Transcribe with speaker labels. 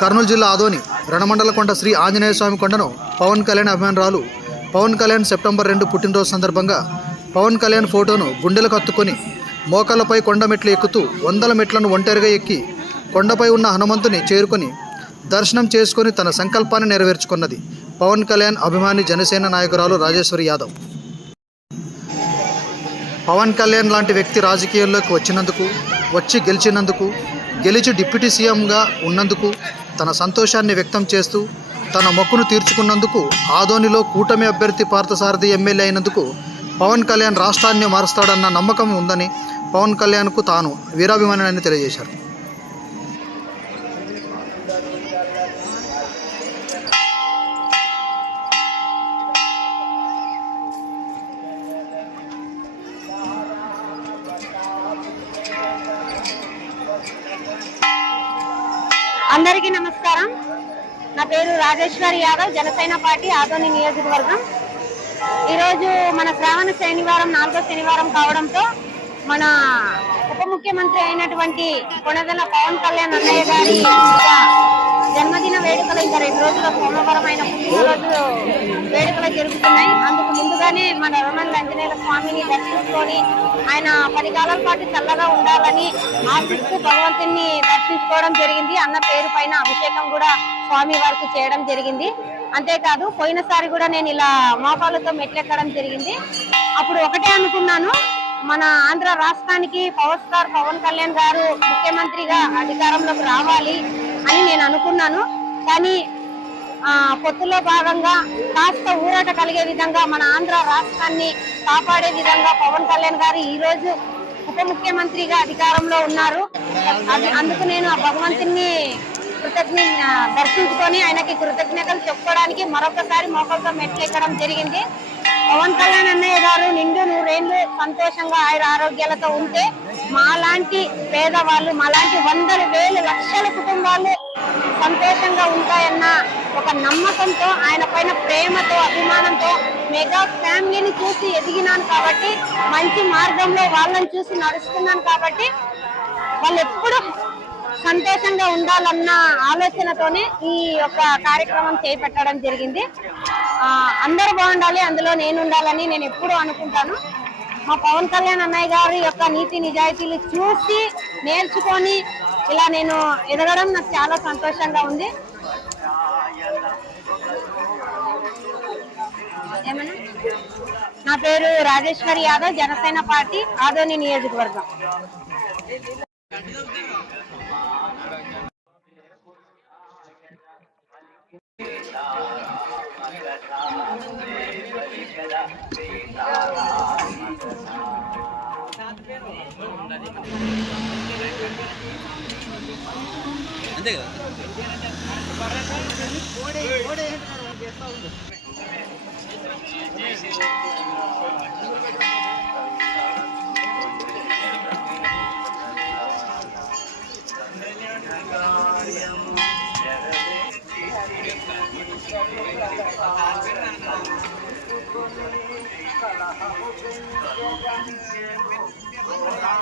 Speaker 1: కర్నూలు జిల్లా ఆదోని రణమండల కొండ శ్రీ ఆంజనేయ స్వామి కొండను పవన్ కళ్యాణ్ అభిమానురాలు పవన్ కళ్యాణ్ సెప్టెంబర్ రెండు పుట్టినరోజు సందర్భంగా పవన్ కళ్యాణ్ ఫోటోను గుండెలకు హత్తుకొని మోకాళ్ళపై కొండ మెట్లు ఎక్కుతూ వందల మెట్లను ఒంటరిగా ఎక్కి కొండపై ఉన్న హనుమంతుని చేరుకొని దర్శనం చేసుకుని తన సంకల్పాన్ని నెరవేర్చుకున్నది పవన్ కళ్యాణ్ అభిమాని జనసేన నాయకురాలు రాజేశ్వరి యాదవ్. పవన్ కళ్యాణ్ లాంటి వ్యక్తి రాజకీయాల్లోకి వచ్చినందుకు వచ్చి గెలిచినందుకు గెలిచి డిప్యూటీ సీఎంగా ఉన్నందుకు తన సంతోషాన్ని వ్యక్తం చేస్తూ తన మొక్కును తీర్చుకున్నందుకు ఆదోనిలో కూటమి అభ్యర్థి పార్థసారథి ఎమ్మెల్యే అయినందుకు పవన్ కళ్యాణ్ రాష్ట్రాన్ని మారుస్తాడన్న నమ్మకం ఉందని పవన్ కళ్యాణ్కు తాను వీరాభిమానాన్ని తెలియజేశారు.
Speaker 2: అందరికీ నమస్కారం. నా పేరు రాజేశ్వరి యాదవ్ జనసేన పార్టీ ఆదోని నియోజకవర్గం. ఈరోజు మన శ్రావణ శనివారం నాలుగో శనివారం కావడంతో మన ఉప ముఖ్యమంత్రి అయినటువంటి కొనదల పవన్ కళ్యాణ్ అన్నయ్య గారి యొక్క ఇంకా రెండు రోజుల సోమవారం ఆయన వేడుకలు జరుగుతున్నాయి. అందుకు ముందుగానే మన రుణం ఆంజనేయుల స్వామిని దర్శించుకొని ఆయన పది కాలం పాటు చల్లగా ఉండాలని ఆశిస్తూ భగవంతుని దర్శించుకోవడం జరిగింది. అన్న పేరు పైన అభిషేకం కూడా స్వామి వారికి చేయడం జరిగింది. అంతేకాదు పోయినసారి కూడా నేను ఇలా మోకాలతో మెట్లెక్కడం జరిగింది. అప్పుడు ఒకటే అనుకున్నాను. మన ఆంధ్ర రాష్ట్రానికి పవర్ స్టార్ పవన్ కళ్యాణ్ గారు ముఖ్యమంత్రిగా అధికారంలోకి రావాలి అని నేను అనుకున్నాను. కానీ పొత్తులో భాగంగా కాస్త ఊరట కలిగే విధంగా మన ఆంధ్ర రాష్ట్రాన్ని కాపాడే విధంగా పవన్ కళ్యాణ్ గారు ఈ రోజు ఉప ముఖ్యమంత్రిగా అధికారంలో ఉన్నారు. అది అందుకు నేను ఆ భగవంతుని కృతజ్ఞ దర్శించుకొని ఆయనకి కృతజ్ఞతలు చెప్పుకోవడానికి మరొకసారి మోకాలతో మెట్లు ఎక్కడం జరిగింది. పవన్ కళ్యాణ్ అన్నయ్య గారు నిండు నూరేళ్ళు సంతోషంగా ఆయన ఆరోగ్యాలతో ఉంటే మాలాంటి పేదవాళ్ళు మాలాంటి వందల వేలు లక్షల కుటుంబాలు సంతోషంగా ఉంటాయన్న ఒక నమ్మకంతో ఆయన పైన ప్రేమతో అభిమానంతో మెగా ఫ్యామిలీని చూసి ఎదిగినాను కాబట్టి మంచి మార్గంలో వాళ్ళని చూసి నడుస్తున్నాను కాబట్టి వాళ్ళు ఎప్పుడు సంతోషంగా ఉండాలన్న ఆలోచనతోనే ఈ యొక్క కార్యక్రమం చేపట్టడం జరిగింది. అందరూ బాగుండాలి అందులో నేను ఉండాలని నేను ఎప్పుడూ అనుకుంటాను. మా పవన్ కళ్యాణ్ అన్నయ్య గారి యొక్క నీతి నిజాయితీలు చూసి నేర్చుకొని ఇలా నేను ఎదగడం నాకు చాలా సంతోషంగా ఉంది. నా పేరు రాజేశ్వరి యాదవ్ జనసేన పార్టీ ఆదోని నియోజకవర్గం.
Speaker 3: అంతే కదా